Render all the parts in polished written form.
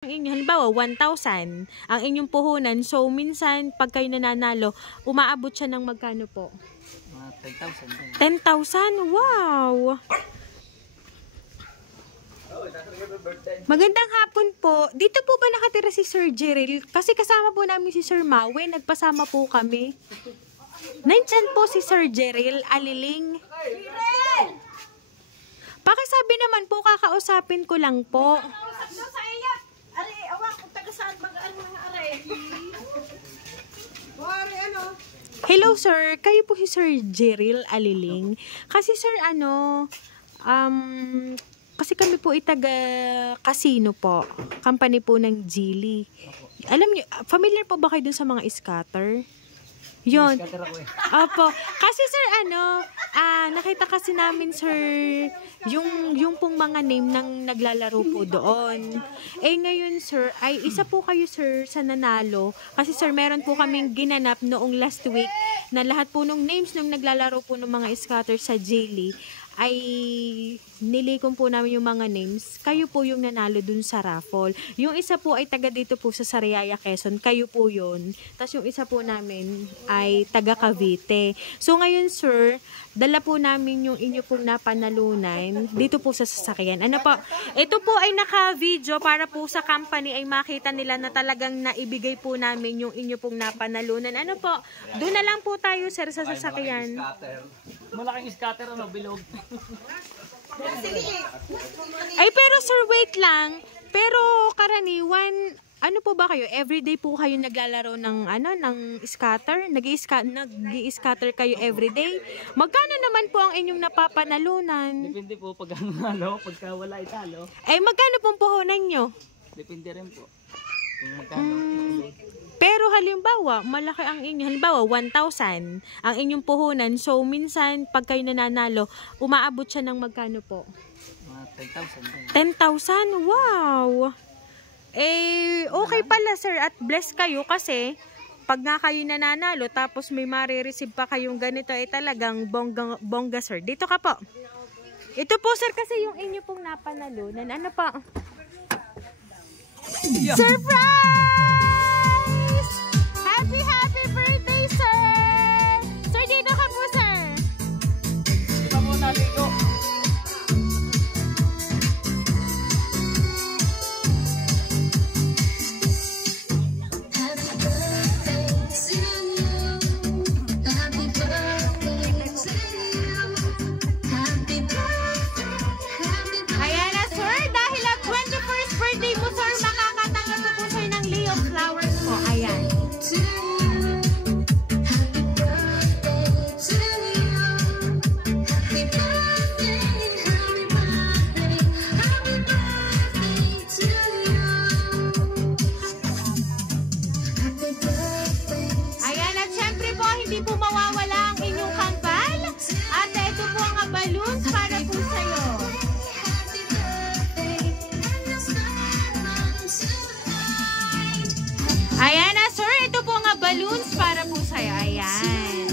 Halimbawa, 1,000 ang inyong puhunan. So, minsan, pag kayo nananalo, umaabot siya ng magkano po? 10,000. 10,000? Wow! Magandang hapon po. Dito po ba nakatira si Sir Jeril? Kasi kasama po namin si Sir Maui. Nagpasama po kami. Nandyan po si Sir Jeril Aliling. Pakisabi naman po, kakausapin ko lang po. Hello sir, kayo po si Sir Jeril Aliling. Kasi sir, kasi kami po taga-casino po. Company po ng Geely. Alam niyo, familiar po ba kayo dun sa mga scatter? Yun. Opo. Kasi sir, nakita kasi namin sir, yung pong mga name ng naglalaro po doon. Eh ngayon sir, ay isa po kayo sir sa nanalo. Kasi sir, meron po kaming ginanap noong last week na lahat po nung names ng naglalaro po ng mga scatter sa Geely ay nilikom po namin yung mga names. Kayo po yung nanalo dun sa raffle. Yung isa po ay taga dito po sa Sariaya, Quezon. Kayo po yun. Tapos yung isa po namin ay taga Cavite. So ngayon sir, dala po namin yung inyo pong napanalunan dito po sa sasakyan. Ano po? Ito po ay naka-video para po sa company ay makita nila na talagang naibigay po namin yung inyo pong napanalunan. Ano po? Doon na lang po tayo sir sa sasakyan. Malaking scatter bilog. Ay pero sir, wait lang. Pero karaniwan, ano po ba kayo? Everyday po kayo naglalaro ng ng scatter? Nag-i-scatter kayo everyday? Magkano naman po ang inyong napapanalunan? Depende po pag ano, pagka wala italo. Eh magkano pong puhunan nyo? Depende rin po. Kung magkano. Pero halimbawa, malaki ang inyo. Halimbawa, 1,000 ang inyong puhunan. So, minsan, pag kayo nananalo, umaabot siya ng magkano po? 10,000. 10,000? Wow! Eh, okay pala sir. At bless kayo kasi, pag nga kayo nananalo, tapos may marireceive pa kayong ganito, eh talagang bongga sir. Dito ka po. Ito po sir kasi yung inyo pong napanalunan. Ano pa? Yeah. Surprise! Happy birthday, sir! Sir, dito ka po, sir! Ito po natin ko. Ayan na, sir! Dahil at 21st birthday mo, sir, makakatanggap po, sir, ng Leo Flowers po. Ayan. Hindi po mawawala ang inyong kambal. At ito po ang balloons para po sa'yo. Ayan na sir, ito po ang balloons para po sa'yo. Ayan.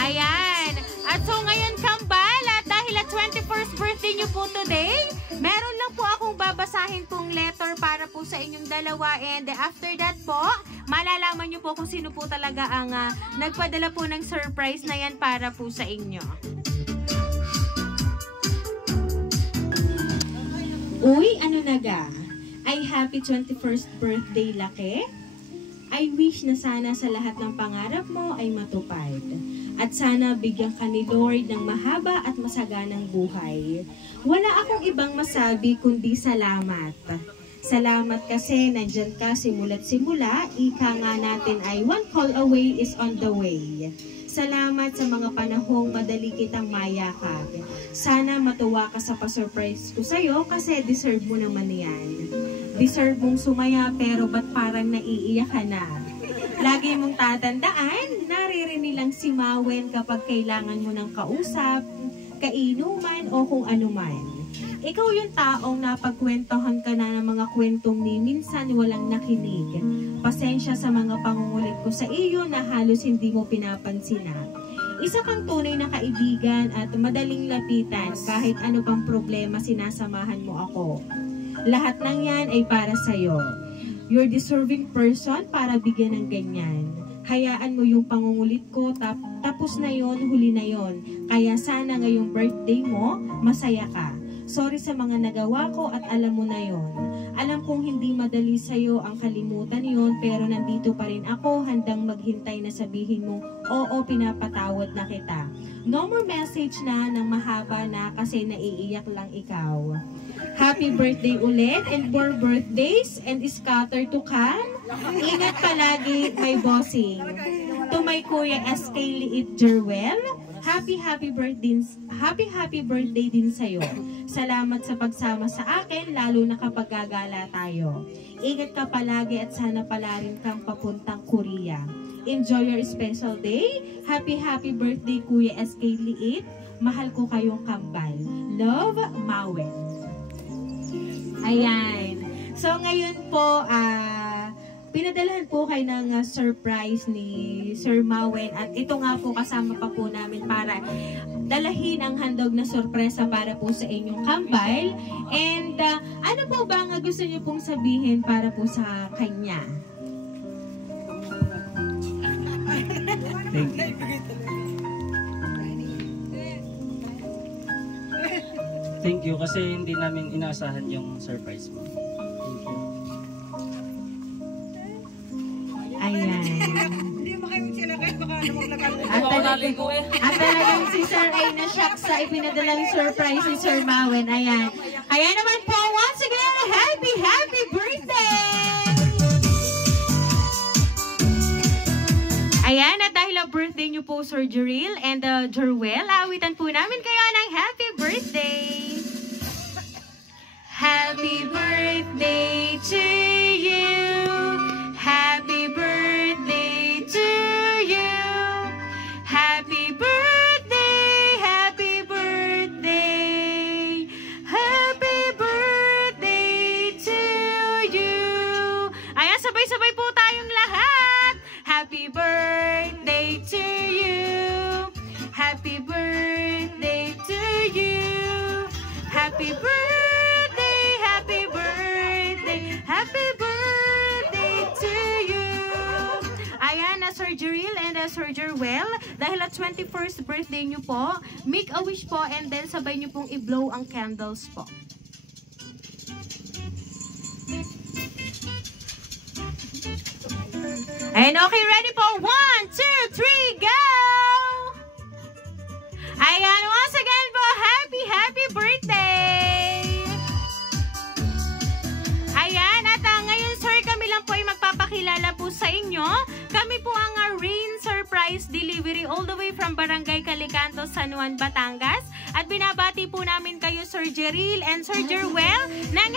Ayan. At so ngayon kambal, at dahil at 21st birthday nyo po today, meron lang po akong babasahin pong letter para po sa inyong dalawa. And after that po, malalaman nyo po kung sino po talaga ang nagpadala po ng surprise na yan para po sa inyo. Uy, ano naga? Ay happy 21st birthday, Laki. I wish na sana sa lahat ng pangarap mo ay matupad. At sana bigyan ka ni Lord ng mahaba at masaganang buhay. Wala akong ibang masabi kundi salamat. Salamat kasi nandyan ka simula't simula. Ika nga natin ay one call away is on the way. Salamat sa mga panahong madali kitang mayakap. Sana matuwa ka sa pa-surprise ko sa'yo kasi deserve mo naman yan. Deserve mong sumaya pero ba't parang naiiyak ka na? Lagi mong tatandaan, naririnig lang si Mawen kapag kailangan mo ng kausap, kainuman o kung anuman. Ikaw yung taong napagkwentohan ka na ng mga kwentong ni minsan walang nakinig. Pasensya sa mga pangungulit ko sa iyo na halos hindi mo pinapansin na. Isa kang tunay na kaibigan at madaling lapitan kahit ano pang problema sinasamahan mo ako. Lahat ng yan ay para sa'yo. You're deserving person para bigyan ng ganyan. Hayaan mo yung pangungulit ko, tapos na yon, huli na yon. Kaya sana ngayong birthday mo, masaya ka. Sorry sa mga nagawa ko at alam mo na yon. Alam kong hindi madali sa'yo ang kalimutan yon, pero nandito pa rin ako, handang maghintay na sabihin mo, oo, pinapatawad na kita. No more message na ng mahaba na kasi naiiyak lang ikaw. Happy birthday ulit and more birthdays and scatter to come. Ingat palagi, my bossing. To my Kuya SK Liit Jerwel, happy birthday din sa'yo. Salamat sa pagsama sa akin, lalo na kapag gagala tayo. Ingat ka palagi at sana pala rin kang papuntang Korea. Enjoy your special day. Happy birthday Kuya SK Liit. Mahal ko kayong kambal. Love, Mawen. Ayan. So ngayon po, pinadalhan po kayo ng surprise ni Sir Mawen at ito nga po kasama pa po namin para dalahin ang handog na sorpresa para po sa inyong kambal. And ano po ba ang gusto niyo pong sabihin para po sa kanya? Thank you. Thank you kasi hindi namin inaasahan yung surprise mo. Thank you. Ayan. At talagang si Sir ay na-shock sa ipinadalang surprise ni Sir Mawen. Ayan. Kaya naman po, once again, happy birthday! Ayan, at dahil ang birthday niyo po, Sir Jeril and Jerwel, awitan po namin kayo ng happy birthday! Happy birthday to you! Happy birthday to you! Happy birthday! Happy birthday! Happy birthday to you! Ayan, sabay-sabay po tayong lahat! Happy birthday to you! Happy birthday to you! Happy birthday! Happy birthday! Happy birthday to you! Ayan, Sir Jeril and Sir Jerwel, dahil at 21st birthday nyo po, make a wish po and then sabay nyo pong i-blow ang candles po. And okay, ready po? 1, 2, 3, go! Ayan, once again po, happy birthday! Ayan, at ngayon sir, kami lang po ay magpapakilala po sa inyo. Kami po ang Rain Surprise Delivery all the way from Barangay Calicanto, San Juan, Batangas. At binabati po namin kayo Sir Jeril and Sir Jerwel ng